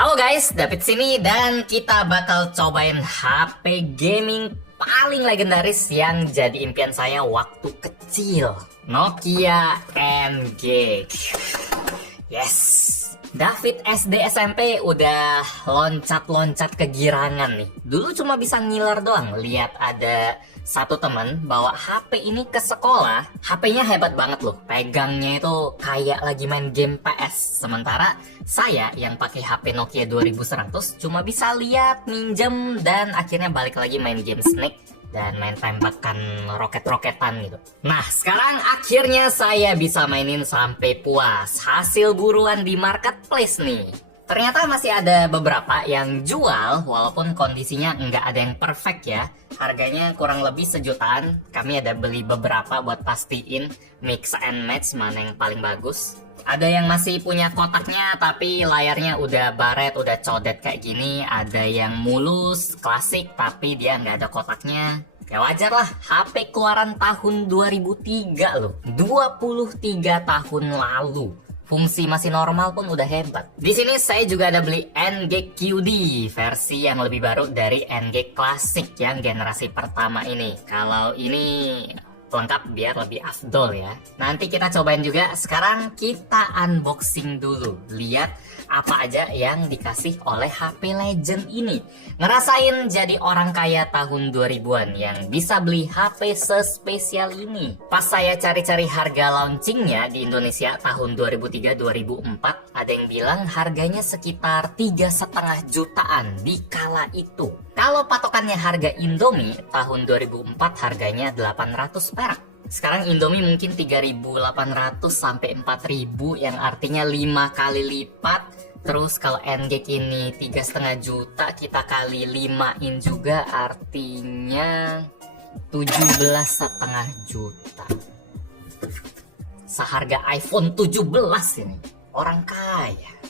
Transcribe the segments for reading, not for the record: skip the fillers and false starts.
Halo guys, David sini dan kita bakal cobain HP gaming paling legendaris yang jadi impian saya waktu kecil, Nokia N-Gage. Yes, David SD SMP udah loncat-loncat kegirangan nih. Dulu cuma bisa ngiler doang, lihat ada satu temen bawa HP ini ke sekolah. HP-nya hebat banget loh, pegangnya itu kayak lagi main game PS. Sementara saya yang pakai HP Nokia 2100 cuma bisa lihat, minjem, dan akhirnya balik lagi main game Snake dan main tembakan roket-roketan gitu. Nah, sekarang akhirnya saya bisa mainin sampai puas. Hasil buruan di marketplace nih. Ternyata masih ada beberapa yang jual walaupun kondisinya nggak ada yang perfect ya. Harganya kurang lebih sejutaan. Kami ada beli beberapa buat pastiin mix and match mana yang paling bagus. Ada yang masih punya kotaknya tapi layarnya udah baret, udah codet kayak gini. Ada yang mulus, klasik tapi dia nggak ada kotaknya. Ya wajar lah, HP keluaran tahun 2003 loh. 23 tahun lalu. Fungsi masih normal pun udah hebat. Di sini saya juga ada beli N-Gage QD, versi yang lebih baru dari N-Gage Classic yang generasi pertama ini. Kalau ini lengkap biar lebih afdol ya. Nanti kita cobain juga. Sekarang kita unboxing dulu. Lihat apa aja yang dikasih oleh HP Legend ini. Ngerasain jadi orang kaya tahun 2000-an yang bisa beli HP sespesial ini. Pas saya cari-cari harga launchingnya di Indonesia tahun 2003-2004, ada yang bilang harganya sekitar 3,5 jutaan di kala itu. Kalau patokannya harga Indomie tahun 2004 harganya 800 perak. Sekarang Indomie mungkin 3.800 sampai 4.000 yang artinya 5 kali lipat. Terus kalau N-Gage ini 3,5 juta kita kali 5-in juga artinya 17,5 juta. Seharga iPhone 17 ini. Orang kaya.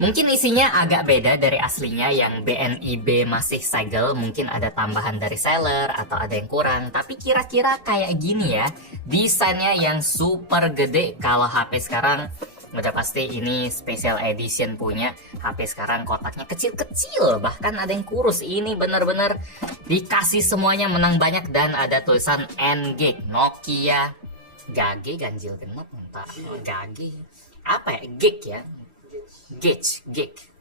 Mungkin isinya agak beda dari aslinya yang BNIB masih segel, mungkin ada tambahan dari seller atau ada yang kurang, tapi kira-kira kayak gini ya, desainnya yang super gede. Kalau HP sekarang udah pasti ini special edition punya HP sekarang, kotaknya kecil-kecil, bahkan ada yang kurus. Ini bener-bener dikasih semuanya menang banyak dan ada tulisan N-Gage, Nokia Gage, ganjil genap, entah Gage, apa ya, Gage ya. Gage.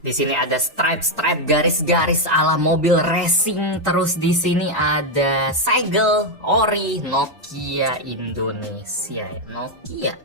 Di sini ada stripe, garis-garis ala mobil racing. Terus di sini ada segel ori Nokia Indonesia. Nokia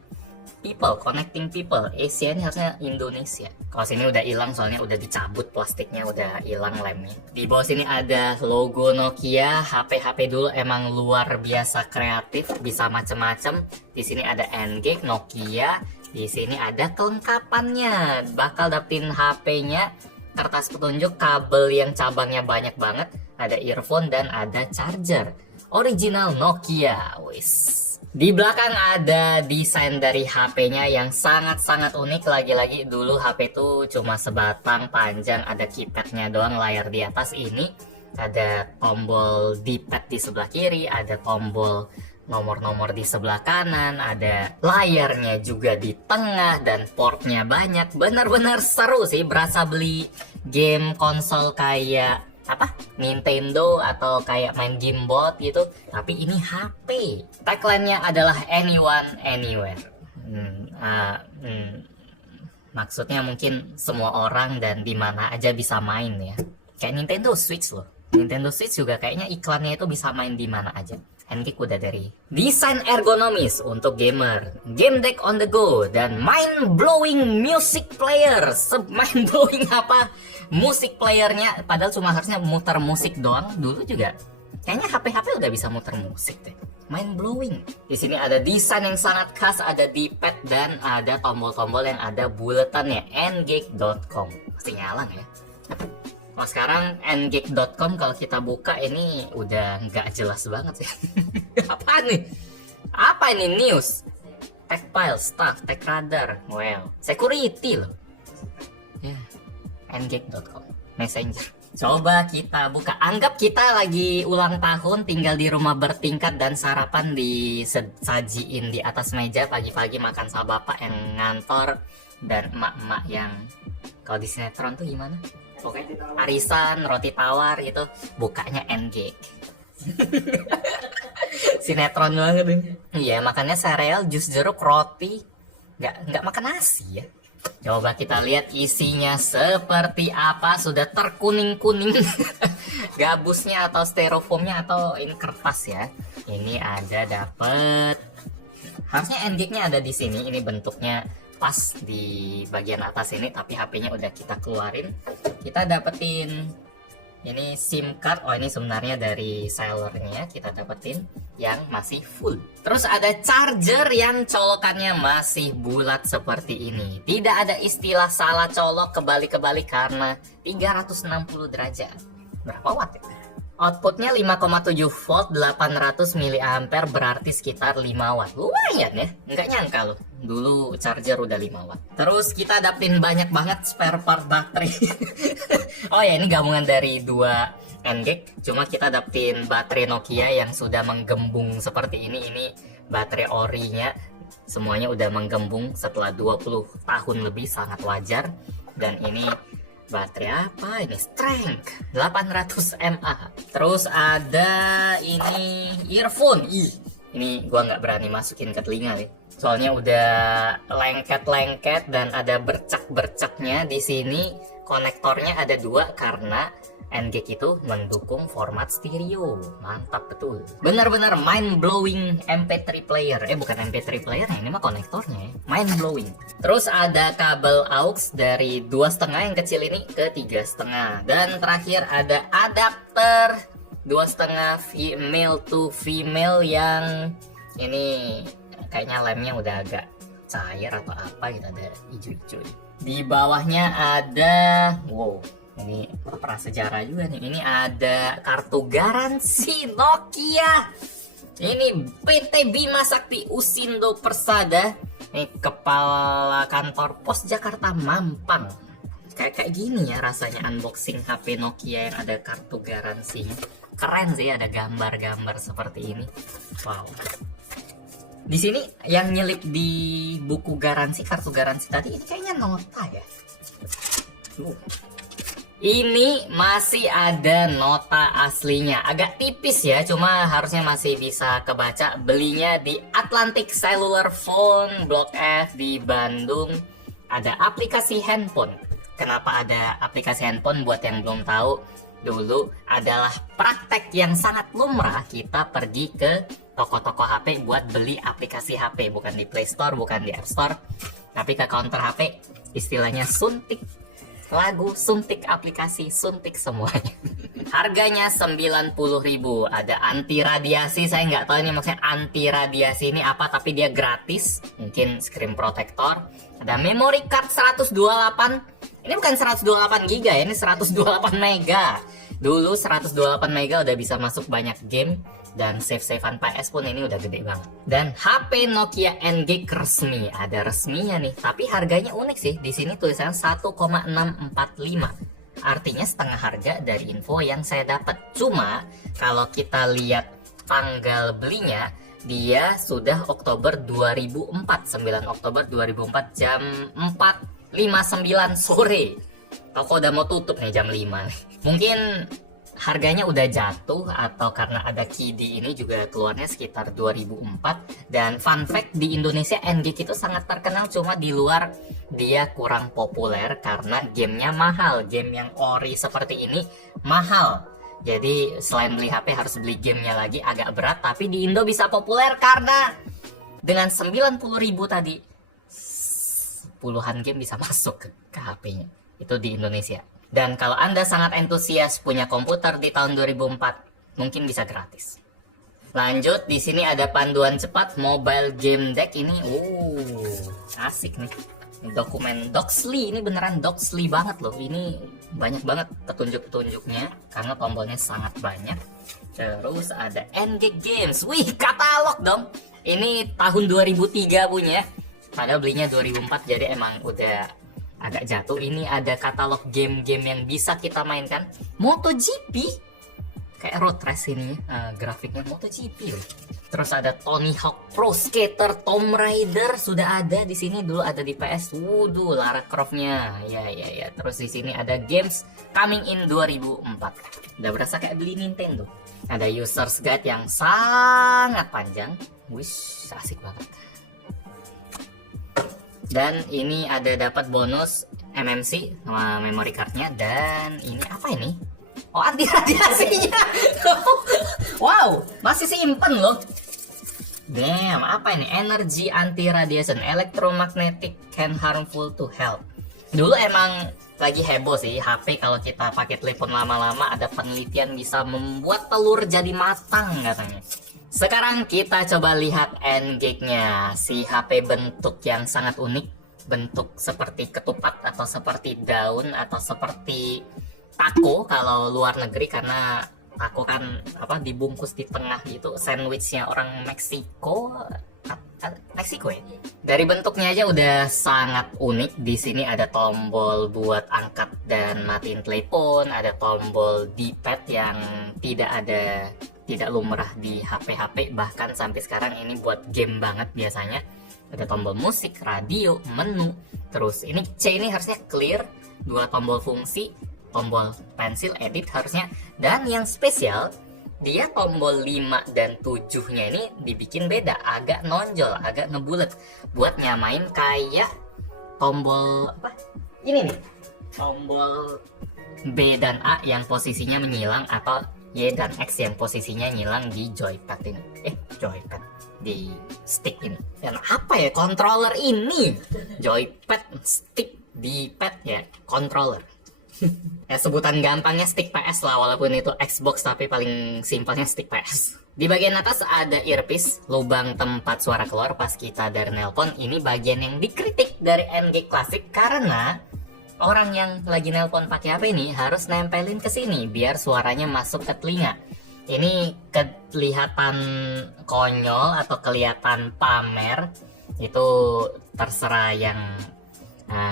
People, Connecting People. Asia ini harusnya Indonesia. Kalau sini udah hilang soalnya udah dicabut plastiknya, udah hilang lemnya. Di bawah sini ada logo Nokia. HP dulu emang luar biasa kreatif, bisa macem-macem. Di sini ada N-Gage, Nokia. Di sini ada kelengkapannya, bakal dapetin HP-nya, kertas petunjuk, kabel yang cabangnya banyak banget, ada earphone dan ada charger. Original Nokia, wis. Di belakang ada desain dari HP-nya yang sangat-sangat unik. Lagi-lagi dulu HP itu cuma sebatang panjang, ada keypad-nya doang, layar di atas. Ini ada tombol D-pad di sebelah kiri, ada tombol nomor-nomor di sebelah kanan, ada layarnya juga di tengah dan portnya banyak. Bener-bener seru sih, berasa beli game konsol kayak apa, Nintendo atau kayak main game bot gitu, tapi ini HP. Tagline-nya adalah anyone, anywhere. Maksudnya mungkin semua orang dan dimana aja bisa main ya. Kayak Nintendo Switch loh. Nintendo Switch juga kayaknya iklannya itu bisa main di mana aja. N-Gage udah dari desain ergonomis untuk gamer, game deck on the go, dan mind-blowing music player. Mind-blowing apa? Musik playernya, padahal cuma harusnya muter musik doang. Dulu juga kayaknya HP-HP udah bisa muter musik deh. Mind-blowing. Di sini ada desain yang sangat khas, ada D-pad dan ada tombol-tombol yang ada buletannya. Ngage.com. Pasti nyala ya. Oh, sekarang ngage.com kalau kita buka ini udah nggak jelas banget ya. Apa nih? Apa ini news? Tech file, staff, tech radar, well, security loh. Ya, ngage.com, messenger. Coba kita buka. Anggap kita lagi ulang tahun, tinggal di rumah bertingkat dan sarapan disajiin di atas meja pagi-pagi, makan sama bapak yang ngantor dan emak-emak yang Kalau di sinetron tuh gimana? Pokoknya arisan, roti tawar itu bukanya N-Gag. Sinetron banget ini. Iya, makannya sereal, jus jeruk, roti. Nggak makan nasi ya. Coba kita lihat isinya seperti apa. Sudah terkuning-kuning. Gabusnya atau styrofoamnya atau ini kertas ya. Ini ada dapet. Harusnya N-Gag-nya ada di sini. Ini bentuknya pas di bagian atas ini, tapi HP-nya udah kita keluarin. Kita dapetin ini SIM card. Oh, ini sebenarnya dari sellernya kita dapetin yang masih full. Terus ada charger yang colokannya masih bulat seperti ini. Tidak ada istilah salah colok kebalik-kebalik karena 360 derajat. Berapa watt ya? Outputnya 5,7 volt 800 mAh, berarti sekitar 5 watt. Lumayan ya, nggak nyangka loh. Dulu charger udah 5 watt. Terus kita dapetin banyak banget spare part baterai. Oh ya, ini gabungan dari 2 N-Gag. Cuma kita dapetin baterai Nokia yang sudah menggembung seperti ini. Ini baterai orinya. Semuanya udah menggembung setelah 20 tahun lebih, sangat wajar. Dan ini baterai apa ini? Strength 800 mAh. Terus ada ini earphone. Ini gua nggak berani masukin ke telinga nih. Soalnya udah lengket-lengket dan ada bercak-bercaknya di sini. Konektornya ada 2 karena N-Gag itu mendukung format stereo. Mantap betul. Benar-benar mind-blowing MP3 player. Bukan MP3 player, ini mah konektornya ya. Mind-blowing. Terus ada kabel aux dari 2,5 yang kecil ini ke 3,5. Dan terakhir ada adapter 2,5 female to female yang ini kayaknya lemnya udah agak cair atau apa gitu, ada hijau-hijau. Di bawahnya ada, wow, ini prasejarah juga nih. Ini ada kartu garansi Nokia. Ini PT Bima Sakti Usindo Persada. Ini kepala kantor pos Jakarta Mampang. Kayak gini ya rasanya unboxing HP Nokia yang ada kartu garansinya. Keren sih, ada gambar-gambar seperti ini. Wow. Di sini yang nyelip di buku garansi, kartu garansi tadi, ini kayaknya nota ya. Ini masih ada nota aslinya. Agak tipis ya, cuma harusnya masih bisa kebaca. Belinya di Atlantic Cellular Phone Blok F di Bandung. Ada aplikasi handphone. Kenapa ada aplikasi handphone? Buat yang belum tahu, dulu adalah praktek yang sangat lumrah. Kita pergi ke toko-toko HP buat beli aplikasi HP. Bukan di Play Store, bukan di App Store, tapi ke counter HP. Istilahnya suntik lagu, suntik aplikasi, suntik semuanya. Harganya 90.000. Ada anti radiasi, saya nggak tahu ini maksudnya anti radiasi ini apa, tapi dia gratis. Mungkin screen protector. Ada memory card 128. Ini bukan 128 GB ya, ini 128 mega. Dulu 128 mega udah bisa masuk banyak game. Dan save-savean PS pun ini udah gede banget. Dan HP Nokia N-Gag resmi, ada resminya nih. Tapi harganya unik sih. Di sini tulisannya 1,645. Artinya setengah harga dari info yang saya dapat. Cuma kalau kita lihat tanggal belinya, dia sudah Oktober 2004, 9 Oktober 2004 jam 4.59 sore. Toko udah mau tutup nih jam 5. Mungkin harganya udah jatuh atau karena ada KIDI ini juga keluarnya sekitar 2004. Dan fun fact, di Indonesia N-Gag itu sangat terkenal, cuma di luar dia kurang populer karena gamenya mahal. Game yang ori seperti ini mahal. Jadi selain beli HP harus beli gamenya lagi, agak berat. Tapi di Indo bisa populer karena dengan 90.000 tadi puluhan game bisa masuk ke HP-nya. Itu di Indonesia. Dan kalau Anda sangat antusias punya komputer di tahun 2004, mungkin bisa gratis. Lanjut, di sini ada panduan cepat mobile game deck ini. Asik nih. Dokumen Doxly, ini beneran Doxly banget loh. Ini banyak banget petunjuk-petunjuknya karena tombolnya sangat banyak. Terus ada N-Gag Games. Wih, katalog dong. Ini tahun 2003 punya. Padahal belinya 2004, jadi emang udah agak jatuh. Ini ada katalog game-game yang bisa kita mainkan. MotoGP, kayak road race ini, grafiknya MotoGP loh. Terus ada Tony Hawk Pro Skater, Tomb Raider sudah ada di sini, dulu ada di PS. Waduh, Lara Croft-nya. Ya. Terus di sini ada games coming in 2004. Udah berasa kayak beli Nintendo. Ada users guide yang sangat panjang. Wish, asik banget. Dan ini ada dapat bonus MMC sama memory cardnya. Dan ini apa ini? Oh, anti radiasinya. Wow, masih simpen loh. Damn, apa ini? Energy anti radiation, electromagnetic can harmful to health. Dulu emang lagi heboh sih HP kalau kita pakai telepon lama-lama, ada penelitian bisa membuat telur jadi matang katanya. Sekarang kita coba lihat N-Gage-nya. Si HP bentuk yang sangat unik, bentuk seperti ketupat atau seperti daun atau seperti taco kalau luar negeri, karena taco kan apa dibungkus di tengah gitu, sandwichnya orang Meksiko ya. Dari bentuknya aja udah sangat unik. Di sini ada tombol buat angkat dan matiin telepon, ada tombol D-pad yang tidak lumrah di HP-HP, bahkan sampai sekarang ini buat game banget biasanya. Ada tombol musik, radio, menu. Terus ini C ini harusnya clear, 2 tombol fungsi, tombol pensil edit harusnya. Dan yang spesial, dia tombol 5 dan 7-nya ini dibikin beda, agak nonjol, agak ngebulet, buat nyamain kayak tombol apa? Ini nih, tombol B dan A yang posisinya menyilang, atau Y dan X yang posisinya nyilang di joypad ini. Joypad di stick ini. Dan apa ya controller ini? Joypad, stick, di pad ya, controller. Ya sebutan gampangnya stick PS lah, walaupun itu Xbox tapi paling simpelnya stick PS. Di bagian atas ada earpiece, lubang tempat suara keluar pas kita dari nelpon. Ini bagian yang dikritik dari N-Gage Classic karena orang yang lagi nelpon pakai HP ini harus nempelin ke sini biar suaranya masuk ke telinga. Ini kelihatan konyol atau kelihatan pamer, itu terserah yang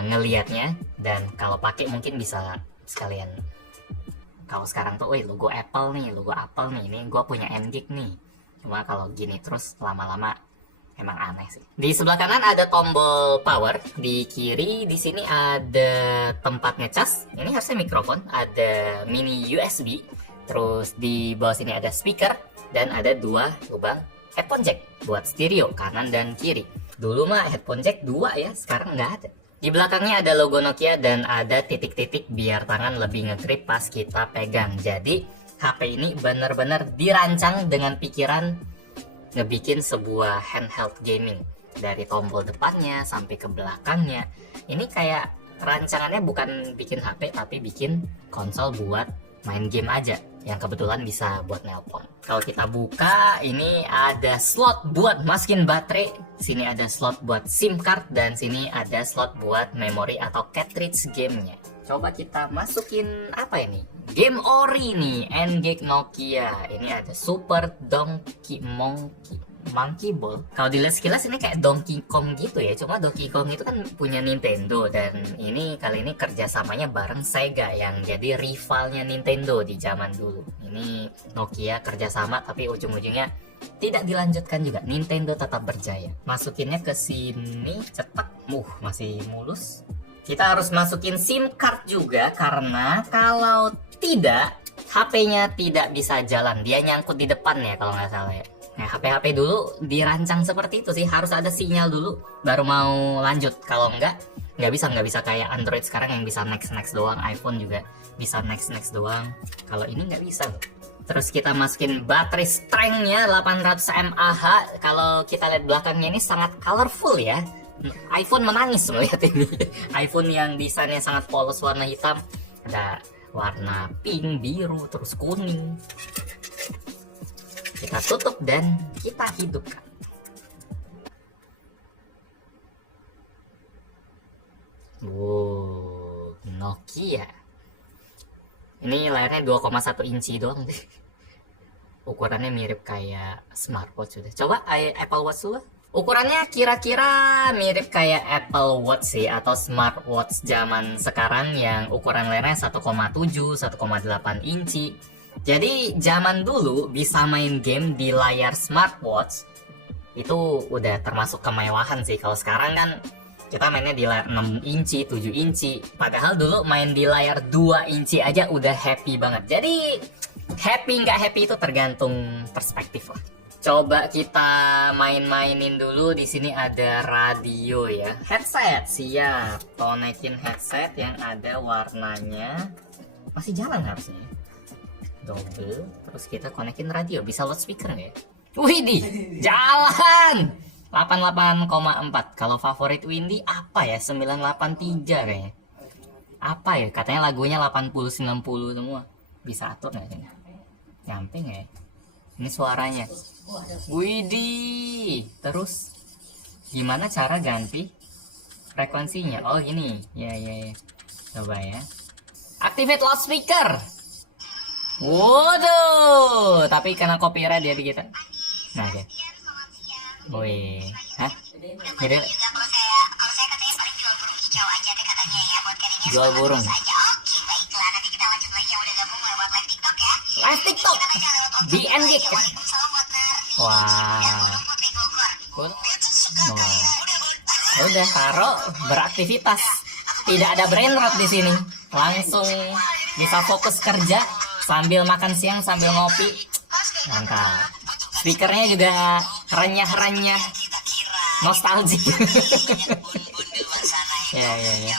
ngelihatnya. Dan kalau pakai mungkin bisa sekalian, kalau sekarang tuh logo Apple nih, ini gue punya N-Gage nih. Cuma kalau gini terus lama-lama emang aneh sih. Di sebelah kanan ada tombol power, di kiri di sini ada tempat ngecas. Ini harusnya mikrofon, ada mini USB. Terus di bawah sini ada speaker dan ada 2 lubang headphone jack buat stereo kanan dan kiri. Dulu mah headphone jack 2 ya, sekarang nggak ada. Di belakangnya ada logo Nokia dan ada titik-titik biar tangan lebih ngegrip pas kita pegang. Jadi HP ini benar-benar dirancang dengan pikiran ngebikin sebuah handheld gaming. Dari tombol depannya sampai ke belakangnya. Ini kayak rancangannya bukan bikin HP tapi bikin konsol buat main game aja, yang kebetulan bisa buat nelpon. Kalau kita buka, ini ada slot buat masukin baterai, sini ada slot buat SIM card, dan sini ada slot buat memori atau cartridge gamenya. Coba kita masukin apa ini? Game ori nih, N-Gage Nokia. Ini ada Super Monkey Ball. Kalau dilihat sekilas ini kayak Donkey Kong gitu ya. Cuma Donkey Kong itu kan punya Nintendo, dan ini kali ini kerjasamanya bareng Sega yang jadi rivalnya Nintendo di zaman dulu. Ini Nokia kerjasama tapi ujung-ujungnya tidak dilanjutkan juga. Nintendo tetap berjaya. Masukinnya ke sini, cetak. Masih mulus. Kita harus masukin SIM card juga karena kalau tidak HP-nya tidak bisa jalan. Dia nyangkut di depan ya kalau nggak salah ya. Nah, HP-HP dulu dirancang seperti itu sih, harus ada sinyal dulu baru mau lanjut. Kalau nggak bisa kayak Android sekarang yang bisa next doang, iPhone juga bisa next doang. Kalau ini nggak bisa. Terus kita masukin baterai strength-nya 800 mAh. Kalau kita lihat belakangnya ini sangat colorful ya. iPhone menangis melihat ini. iPhone yang desainnya sangat polos warna hitam, ada warna pink, biru, terus kuning. Kita tutup dan kita hidupkan. Wow, Nokia. Ini layarnya 2,1 inci doang deh. Ukurannya mirip kayak smartwatch sudah. Coba Apple Watch dulu. Ukurannya kira-kira mirip kayak Apple Watch sih, atau smartwatch zaman sekarang yang ukuran layarnya 1,7, 1,8 inci. Jadi zaman dulu bisa main game di layar smartwatch itu udah termasuk kemewahan sih. Kalau sekarang kan kita mainnya di layar 6 inci, 7 inci. Padahal dulu main di layar 2 inci aja udah happy banget. Jadi happy nggak happy itu tergantung perspektif lah. Coba kita main-mainin dulu. Di sini ada radio ya. Headset siap. Konekin headset yang ada warnanya. Masih jalan harusnya. Double. Terus kita konekin radio. Bisa loudspeaker nggak ya? Widih, jalan. 88,4. Kalau favorit Windy apa ya? 983 kayaknya. Apa ya? Katanya lagunya 80-90 semua. Bisa atur nggak sih? Nyampe nggak ya? Ini suaranya. Widih. Terus gimana cara ganti frekuensinya? Oh gini. Ya. Coba ya. Activate loudspeaker. Waduh, tapi karena copyright dia di kita. Nah, ya. Woi, hah? Jadi jual burung. Live TikTok di NGK. Wah. Udah taruh beraktivitas. Tidak ada brain rot di sini. Langsung bisa fokus kerja sambil makan siang sambil ngopi. Mantap. Speakernya juga renyah-renyah, nostalgic. Ya.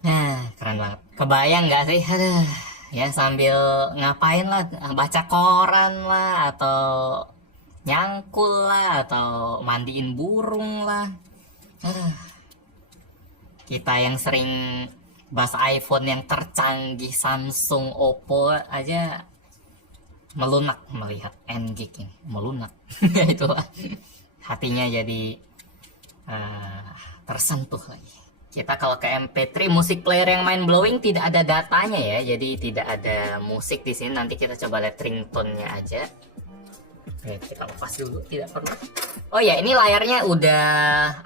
Nah, keren banget. Kebayang nggak sih? Aduh, ya sambil ngapain lah, baca koran lah, atau nyangkul lah, atau mandiin burung lah. Kita yang sering bahas iPhone yang tercanggih Samsung, Oppo aja melunak melihat NGK ini. Melunak. Itulah hatinya jadi tersentuh lagi. Kita kalau ke MP3 musik player yang mind blowing tidak ada datanya ya, jadi tidak ada musik di sini. Nanti kita coba lihat ringtone-nya aja. Oke, kita lepas dulu, tidak perlu. Oh ya, ini layarnya udah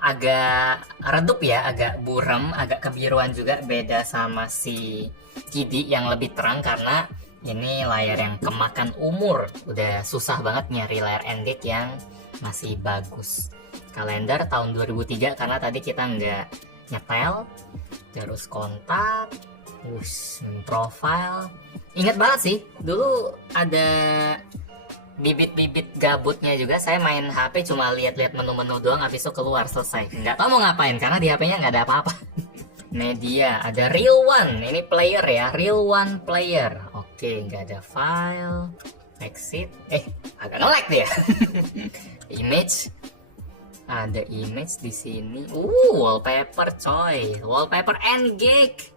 agak redup ya, agak buram, agak kebiruan juga, beda sama si Kidi yang lebih terang karena ini layar yang kemakan umur. Udah susah banget nyari layar NGK yang masih bagus. Kalender tahun 2003 karena tadi kita nggak nyetel. Terus kontak, profile. Ingat banget sih, dulu ada bibit-bibit gabutnya juga. Saya main HP cuma lihat-lihat menu-menu doang, habis itu keluar, selesai. Nggak tahu mau ngapain karena di HP-nya nggak ada apa-apa. Media, ada Real One. Ini player ya, Real One player. Oke, nggak ada file. Exit. Agak nge-lag dia. Image. Ada image di sini. Wallpaper coy. Wallpaper NGK.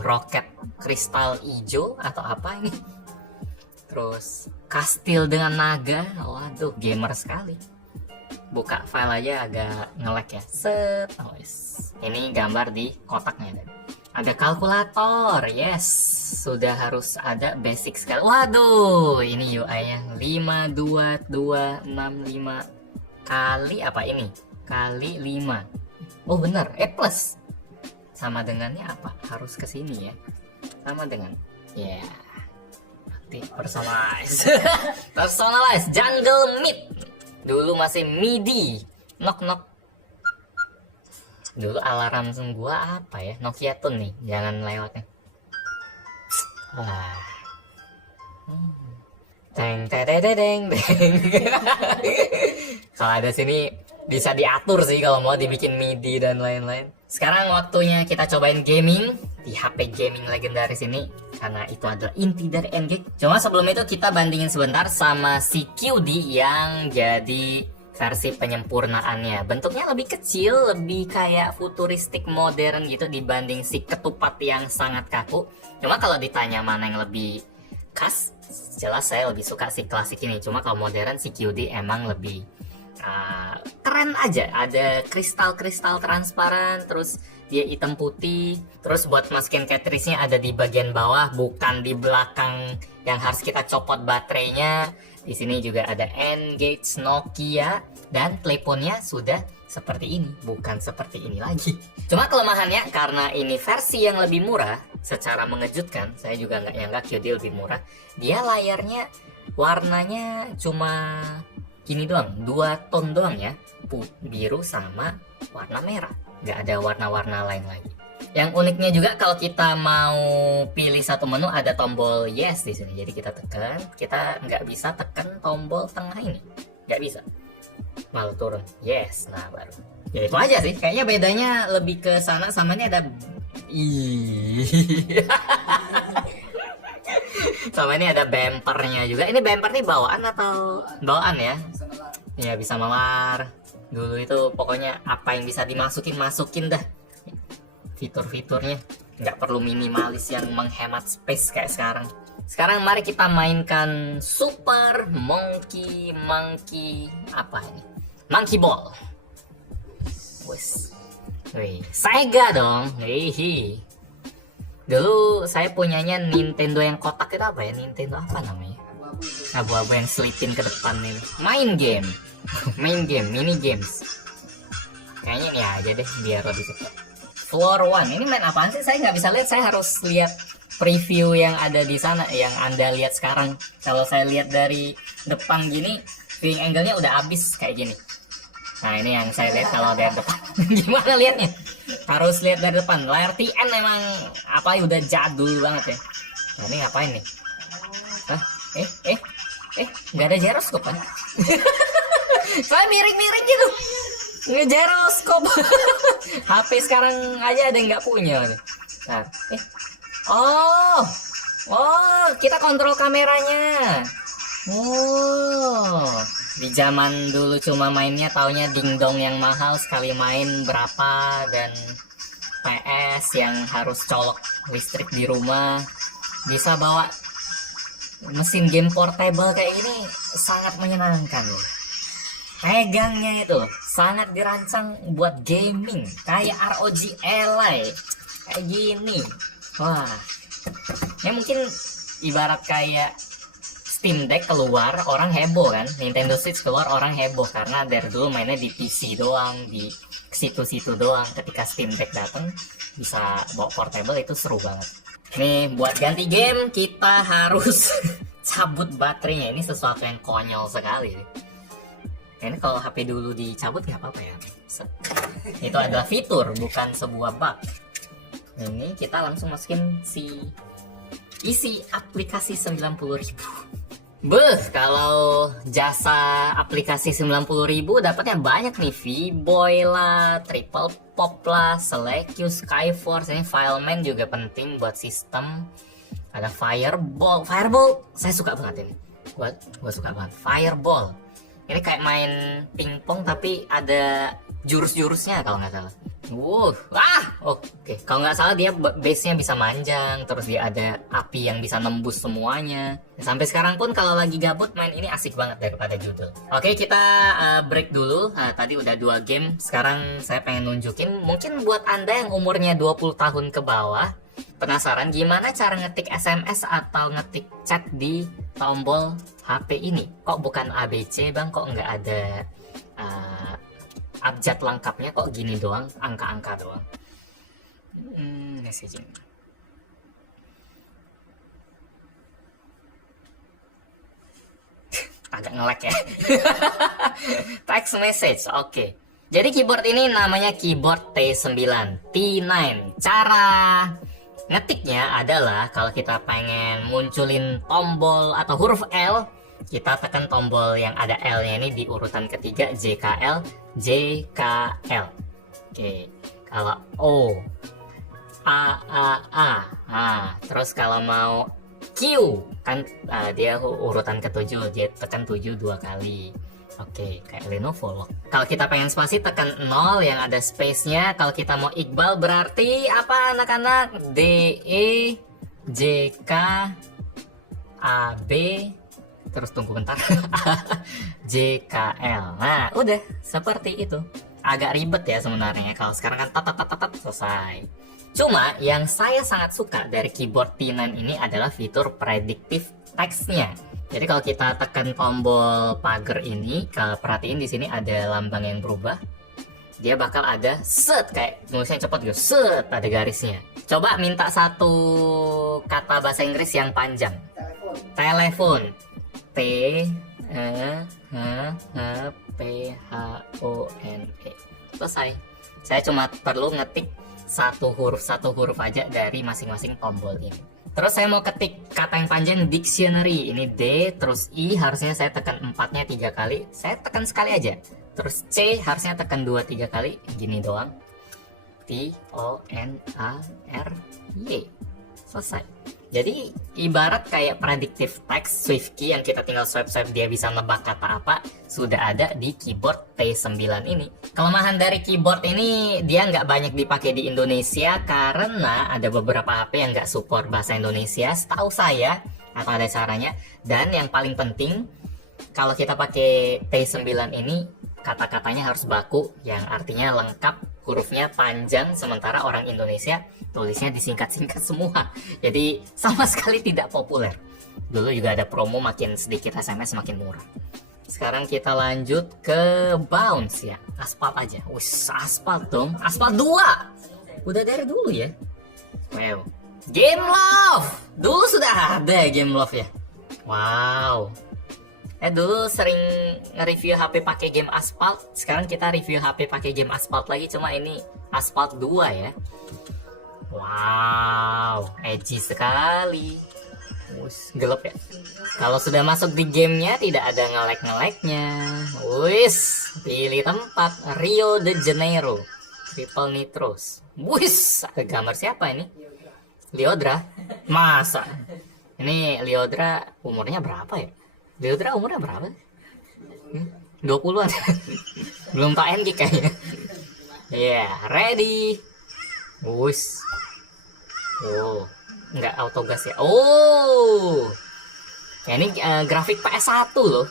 Roket kristal hijau atau apa ini? Terus kastil dengan naga. Waduh, gamer sekali. Buka file aja agak nge-lag ya. Set. Ini gambar di kotaknya. Ada kalkulator. Yes, sudah harus ada basic sekali. Waduh, ini UI-nya 52265 kali apa ini? Kali 5. Oh bener, plus. Sama dengannya apa? Harus ke sini ya. Sama dengan. Ya. Nanti personalize. Personalize Jungle Meat. Dulu masih MIDI. Knock. Dulu alarm gua apa ya? Nokia Tune nih, jangan lewatnya. Wah. Deng. Kalau ada sini bisa diatur sih kalau mau dibikin MIDI dan lain-lain. Sekarang waktunya kita cobain gaming di HP gaming legendaris ini karena itu adalah inti dari NGK. Cuma sebelum itu kita bandingin sebentar sama si QD yang jadi versi penyempurnaannya. Bentuknya lebih kecil, lebih kayak futuristik modern gitu dibanding si ketupat yang sangat kaku. Cuma kalau ditanya mana yang lebih khas, jelas saya lebih suka si klasik ini. Cuma kalau modern si QD emang lebih keren aja. Ada kristal-kristal transparan, terus dia hitam putih. Terus buat masukin cartridge-nya ada di bagian bawah, bukan di belakang yang harus kita copot baterainya. Di sini juga ada N-Gage Nokia dan teleponnya sudah seperti ini, bukan seperti ini lagi. Cuma kelemahannya karena ini versi yang lebih murah, secara mengejutkan, saya juga nggak nyangka QD lebih murah. Dia layarnya warnanya cuma gini doang, 2 ton doang ya, biru sama warna merah, nggak ada warna-warna lain lagi. Yang uniknya juga kalau kita mau pilih satu menu ada tombol yes di sini. Jadi kita tekan, kita nggak bisa tekan tombol tengah ini, nggak bisa. Malah turun yes, nah baru. Ya itu aja sih. Kayaknya bedanya lebih ke sana, samanya ada. Sama ini ada bumpernya juga. Ini bumper nih bawaan atau bawaan ya? Ya bisa melar. Dulu itu pokoknya apa yang bisa masukin dah. Fitur-fiturnya nggak perlu minimalis yang menghemat space kayak sekarang. Sekarang mari kita mainkan Super Monkey apa ini? Monkey Ball. Wes. Wih, Sega dong. Hihi. Dulu saya punyanya Nintendo yang kotak itu apa ya? Nintendo apa namanya? Abu-abu yang selipin ke depan ini. Main game, mini games. Kayaknya ini aja deh biar lebih cepat. Floor 1, ini main apaan sih? Saya nggak bisa lihat, saya harus lihat preview yang ada di sana, yang Anda lihat sekarang. Kalau saya lihat dari depan gini, viewing angle-nya udah habis kayak gini. Nah ini yang saya lihat kalau dari depan. Gimana lihatnya? Harus lihat dari depan. Layar TN memang apa ya, udah jadul banget ya. Nah ini ngapain nih? Hah? Nggak ada gyroscope kan? Saya miring-miring gitu. Ngejeroskop. HP sekarang aja ada yang nggak punya. Nah, kita kontrol kameranya. Di zaman dulu cuma mainnya taunya dingdong yang mahal, sekali main berapa, dan PS yang harus colok listrik di rumah. Bisa bawa mesin game portable kayak ini sangat menyenangkan loh. Pegangnya itu sangat dirancang buat gaming, kayak ROG Ally kayak gini. Wah, ini mungkin ibarat kayak Steam Deck keluar orang heboh kan, Nintendo Switch keluar orang heboh karena dari dulu mainnya di PC doang, di situ-situ doang. Ketika Steam Deck datang bisa bawa portable, itu seru banget. Nih buat ganti game kita harus cabut baterainya. Ini sesuatu yang konyol sekali. Ini kalau HP dulu dicabut nggak apa-apa ya. Itu adalah fitur, bukan sebuah bug. Ini kita langsung masukin isi aplikasi 90.000. Kalau jasa aplikasi 90.000 dapatnya banyak nih. V-Boy lah, Triple Pop lah, Select You, Skyforce. Ini Fileman juga penting buat sistem. Ada Fireball. Saya suka banget ini. Gua suka banget Fireball. Ini kayak main pingpong tapi ada jurus-jurusnya kalau nggak salah. Oke. Kalau nggak salah dia base-nya bisa manjang, terus dia ada api yang bisa nembus semuanya. Sampai sekarang pun kalau lagi gabut main ini asik banget daripada judul. Oke, kita break dulu. Tadi udah 2 game, sekarang saya pengen nunjukin mungkin buat Anda yang umurnya 20 tahun ke bawah, penasaran gimana cara ngetik SMS atau ngetik chat di tombol HP ini. Kok bukan ABC bang, kok nggak ada abjad lengkapnya, kok gini doang, angka-angka doang. Messaging. Agak nge-lag ya. Text message, oke. Jadi keyboard ini namanya keyboard T9. Cara ngetiknya adalah kalau kita pengen munculin tombol atau huruf L, kita tekan tombol yang ada L-nya ini di urutan ketiga, JKL. Oke. Kalau O, A. Terus kalau mau Q kan dia urutan ke-7, dia tekan 7 2 kali. Oke, kayak Lenovo loh. Kalau kita pengen spasi tekan 0 yang ada space-nya. Kalau kita mau Iqbal berarti apa anak-anak? D E J K A B, terus tunggu bentar. J K L. Nah, udah seperti itu. Agak ribet ya sebenarnya. Kalau sekarang kan tat selesai. Cuma yang saya sangat suka dari keyboard T9 ini adalah fitur predictive text-nya. Jadi kalau kita tekan tombol pagar ini, kalau perhatiin di sini ada lambang yang berubah. Dia bakal ada set, kayak nulisnya cepet gitu, set, ada garisnya. Coba minta satu kata bahasa Inggris yang panjang. Telepon. T P H O N E. Selesai. Saya cuma perlu ngetik satu huruf aja dari masing-masing tombol ini. Terus saya mau ketik kata yang panjang, dictionary. Ini D, terus I harusnya saya tekan 4-nya 3 kali. Saya tekan sekali aja. Terus C harusnya tekan 2-3 kali. Gini doang. T O N A R Y. Selesai. Jadi ibarat kayak predictive text Swift key yang kita tinggal swipe dia bisa nebak kata apa, sudah ada di keyboard T9 ini. Kelemahan dari keyboard ini, dia nggak banyak dipakai di Indonesia karena ada beberapa HP yang nggak support bahasa Indonesia, setahu saya, atau ada caranya. Dan yang paling penting, kalau kita pakai T9 ini, kata-katanya harus baku, yang artinya lengkap, hurufnya panjang, sementara orang Indonesia tulisnya disingkat-singkat semua. Jadi sama sekali tidak populer. Dulu juga ada promo makin sedikit SMS makin murah. Sekarang kita lanjut ke bounce ya. Aspal aja. Wis, aspal dong. Aspal 2. Udah dari dulu ya. Wow. Game Love. Dulu sudah ada Game Love ya. Wow. Dulu sering nge-review HP pakai game Asphalt. Sekarang kita review HP pakai game Asphalt lagi, cuma ini Asphalt 2 ya. Wow, edgy sekali. Wis, gelap ya. Kalau sudah masuk di gamenya tidak ada nge-lag-nge-lagnya. Wis, pilih tempat Rio de Janeiro, Triple Nitros. Wis, ada gambar siapa ini? Liodra. Masa? Ini Liodra umurnya berapa ya? Liodra umurnya berapa? 20-an. Belum tak NG kayaknya. Yeah, ready. Wis. Oh, nggak auto gas ya. Oh. Ya, ini grafik PS1 loh.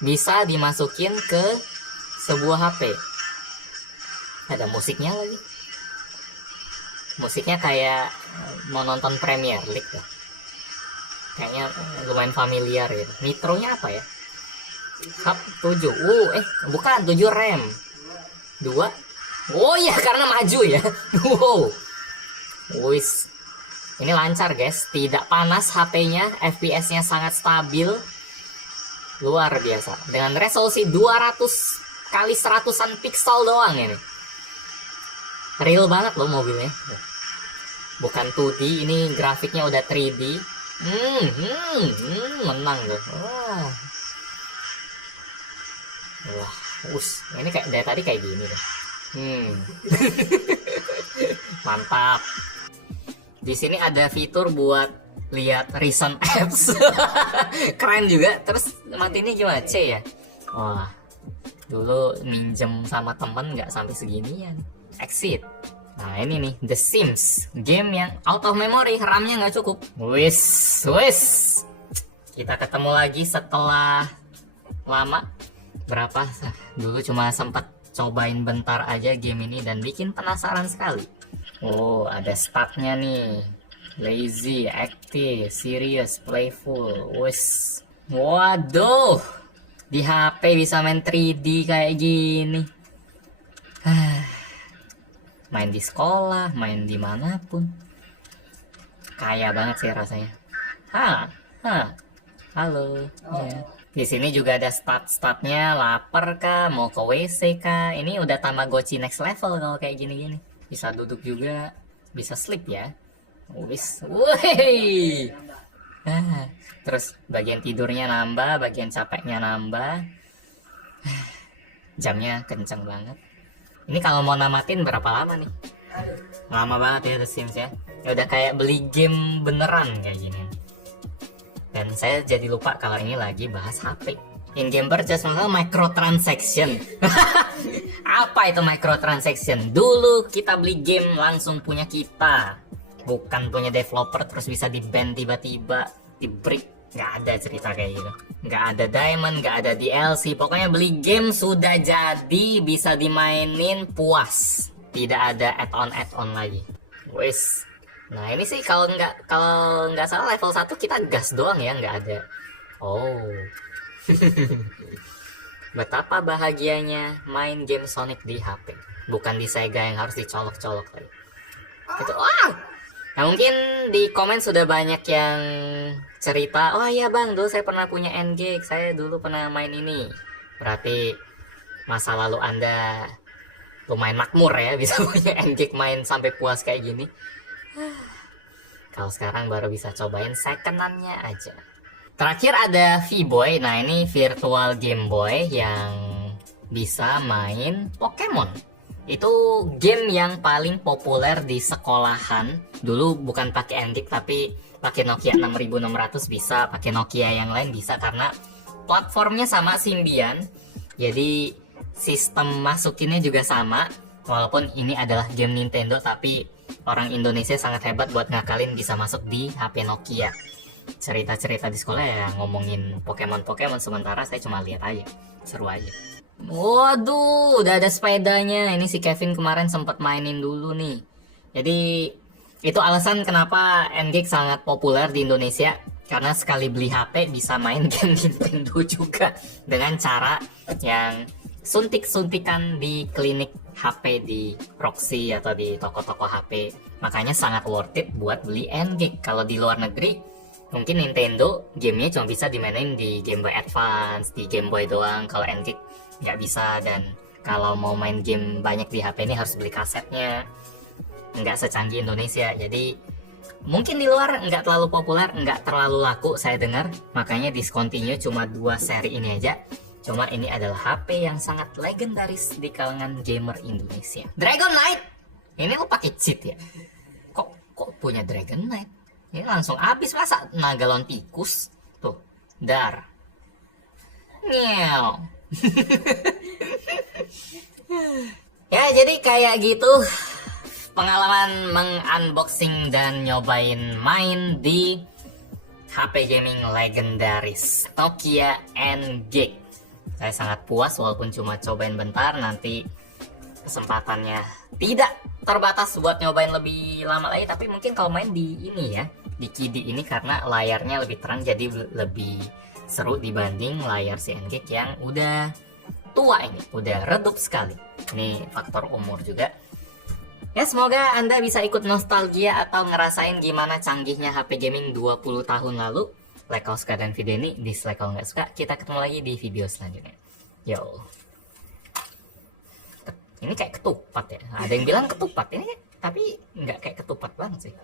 Bisa dimasukin ke sebuah HP. Ada musiknya lagi. Musiknya kayak mau nonton Premier League ya. Kayaknya lumayan familiar gitu. Nitronya apa ya? Hub 7. Bukan 7 RAM. 2. Oh iya, karena maju ya. Wow. Wis. Ini lancar guys, tidak panas HP-nya, FPS-nya sangat stabil. Luar biasa. Dengan resolusi 200 kali 100-an piksel doang ini. Real banget loh mobilnya. Bukan 2D, ini grafiknya udah 3D. Menang loh. Wah, ini kayak dari tadi kayak gini deh. Mantap. Di sini ada fitur buat lihat recent apps. Keren juga. Terus matiin gimana? C ya? Wah, dulu minjem sama temen nggak sampai seginian. Exit. Nah ini nih, The Sims. Game yang out of memory, RAM-nya nggak cukup. Wis. Kita ketemu lagi setelah lama. Berapa? Dulu cuma sempat cobain bentar aja game ini dan bikin penasaran sekali. Oh, ada statnya nih. Lazy, active, serious, playful. Wis. Waduh. Di HP bisa main 3D kayak gini. Main di sekolah, main dimanapun. Kaya banget sih rasanya. Halo. Ya. Di sini juga ada stat-statnya. Lapar kah? Mau ke WC kah? Ini udah Tamagotchi next level kalau kayak gini-gini. Bisa duduk juga, bisa sleep ya. Wis, woi. Terus bagian tidurnya nambah, bagian capeknya nambah. Jamnya kenceng banget. Ini kalau mau namatin berapa lama nih? Lama banget ya The Sims ya. Ya udah kayak beli game beneran kayak gini. Dan saya jadi lupa kalau ini lagi bahas HP. In-game purchase masalah microtransaction. Apa itu microtransaction? Dulu kita beli game langsung punya kita, bukan punya developer terus bisa di-ban tiba-tiba, di-break. Nggak ada cerita kayak gitu. Nggak ada diamond, nggak ada DLC. Pokoknya beli game sudah jadi, bisa dimainin puas. Tidak ada add-on lagi. Wes. Nah ini sih kalau nggak salah level 1 kita gas doang ya, nggak ada Oh. Betapa bahagianya main game Sonic di HP. Bukan di Sega yang harus dicolok-colok lagi. Itu, wah! Nah mungkin di komen sudah banyak yang cerita, oh iya bang, dulu saya pernah punya N-Gage, saya dulu pernah main ini. Berarti masa lalu Anda lumayan makmur ya, bisa punya N-Gage main sampai puas kayak gini. Kalau sekarang baru bisa cobain second-nya aja. Terakhir ada V-Boy. Nah ini virtual Game Boy yang bisa main Pokemon. Itu game yang paling populer di sekolahan. Dulu bukan pakai N-Gage tapi pakai Nokia 6600 bisa, pakai Nokia yang lain bisa karena platformnya sama, Symbian. Jadi sistem masukinnya juga sama. Walaupun ini adalah game Nintendo tapi orang Indonesia sangat hebat buat ngakalin bisa masuk di HP Nokia. Cerita-cerita di sekolah ya ngomongin Pokemon sementara saya cuma lihat aja, seru aja. Waduh, udah ada sepedanya. Ini si Kevin kemarin sempat mainin dulu nih. Jadi itu alasan kenapa N-Gage sangat populer di Indonesia, karena sekali beli HP bisa main game Nintendo juga dengan cara yang suntik-suntikan di klinik HP di Roxy atau di toko-toko HP. Makanya sangat worth it buat beli N-Gage. Kalau di luar negeri mungkin Nintendo gamenya cuma bisa dimainin di Game Boy Advance, di Game Boy doang. Kalau N-Gage nggak bisa, dan kalau mau main game banyak di HP ini harus beli kasetnya, nggak secanggih Indonesia. Jadi mungkin di luar nggak terlalu populer, nggak terlalu laku saya dengar, makanya discontinue cuma 2 seri ini aja. Cuma ini adalah HP yang sangat legendaris di kalangan gamer Indonesia. Dragon Knight, ini lo pakai cheat ya? Kok punya Dragon Knight? Ini langsung habis, masa naga lawan tikus tuh, dar. Nyew. Ya jadi kayak gitu pengalaman mengunboxing dan nyobain main di HP gaming legendaris Nokia N-Gage. Saya sangat puas walaupun cuma cobain bentar. Nanti kesempatannya tidak terbatas buat nyobain lebih lama lagi, tapi mungkin kalau main di ini ya, di KIDI ini karena layarnya lebih terang jadi lebih seru dibanding layar si N-Gage yang udah tua ini, udah redup sekali. Ini faktor umur juga. Ya semoga Anda bisa ikut nostalgia atau ngerasain gimana canggihnya HP gaming 20 tahun lalu. Like kalau suka dan video ini, dislike kalau nggak suka. Kita ketemu lagi di video selanjutnya. Yo. Ini kayak ketupat ya. Ada yang bilang ketupat ini, tapi nggak kayak ketupat banget sih.